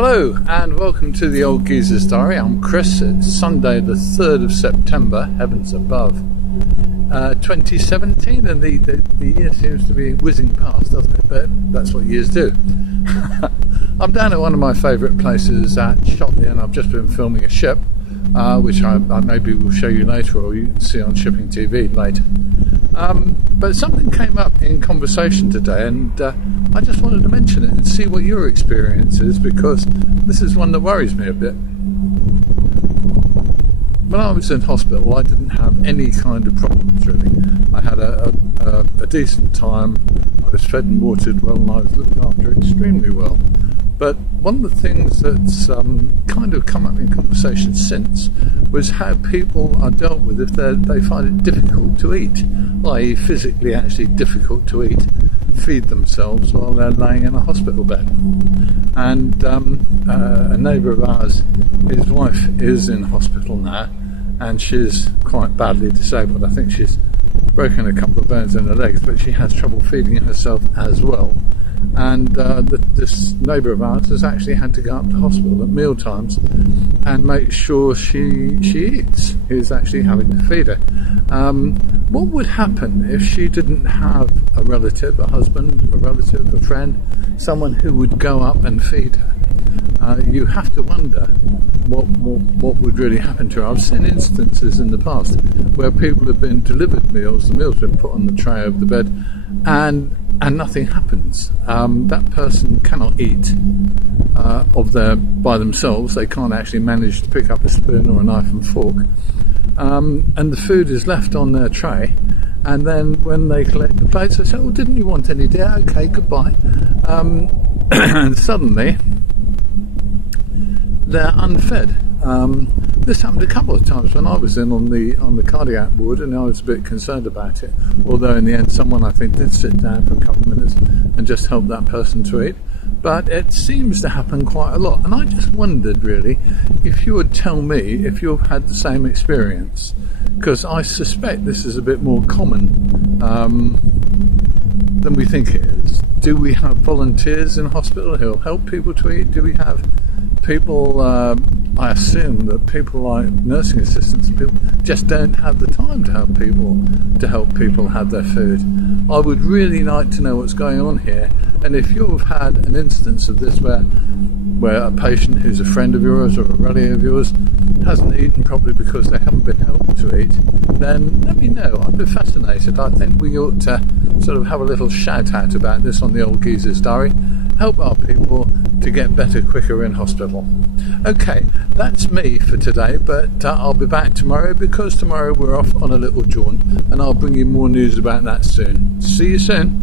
Hello and welcome to the Old Geezer's Diary. I'm Chris. It's Sunday the 3rd of September, heavens above, 2017, and the year seems to be whizzing past, doesn't it? But that's what years do. I'm down at one of my favourite places at Shotley, and I've just been filming a ship, which I maybe will show you later, or you can see on Shipping TV later. But something came up in conversation today, and I just wanted to mention it and see what your experience is, because this is one that worries me a bit. When I was in hospital, I didn't have any kind of problems really. I had a decent time. I was fed and watered well, and I was looked after extremely well. But one of the things that's kind of come up in conversation since was how people are dealt with if they find it difficult to eat, i.e. physically actually difficult to eat, feed themselves while they're laying in a hospital bed. And a neighbour of ours, his wife is in hospital now, and she's quite badly disabled. I think she's broken a couple of bones in her legs, but she has trouble feeding herself as well. And this neighbour of ours has actually had to go up to hospital at meal times and make sure she eats. He's actually having to feed her. What would happen if she didn't have a relative, a husband, a relative, a friend, someone who would go up and feed her? You have to wonder what would really happen to her. I've seen instances in the past where people have been delivered meals, the meal's been put on the tray of the bed, and nothing happens. That person cannot eat by themselves. They can't actually manage to pick up a spoon or a knife and fork. And the food is left on their tray, and then when they collect the plates, they say, "Oh, didn't you want any, dear? Okay, goodbye." And suddenly they're unfed. This happened a couple of times when I was in on the cardiac ward, and I was a bit concerned about it. Although in the end, someone I think did sit down for a couple of minutes and just help that person to eat. But it seems to happen quite a lot, and I just wondered really if you would tell me if you've had the same experience, because I suspect this is a bit more common than we think it is. Do we have volunteers in hospital who'll help people to eat? Do we have people, I assume that people like nursing assistants and people just don't have the time to help people have their food. I would really like to know what's going on here, and if you've had an instance of this where a patient who's a friend of yours or a relative of yours hasn't eaten properly because they haven't been helped to eat, then let me know. I'd be fascinated. I think we ought to sort of have a little shout out about this on the Old Geezer's Diary. Help our people to get better quicker in hospital. Okay, that's me for today, but I'll be back tomorrow, because tomorrow we're off on a little jaunt, and I'll bring you more news about that soon. See you soon.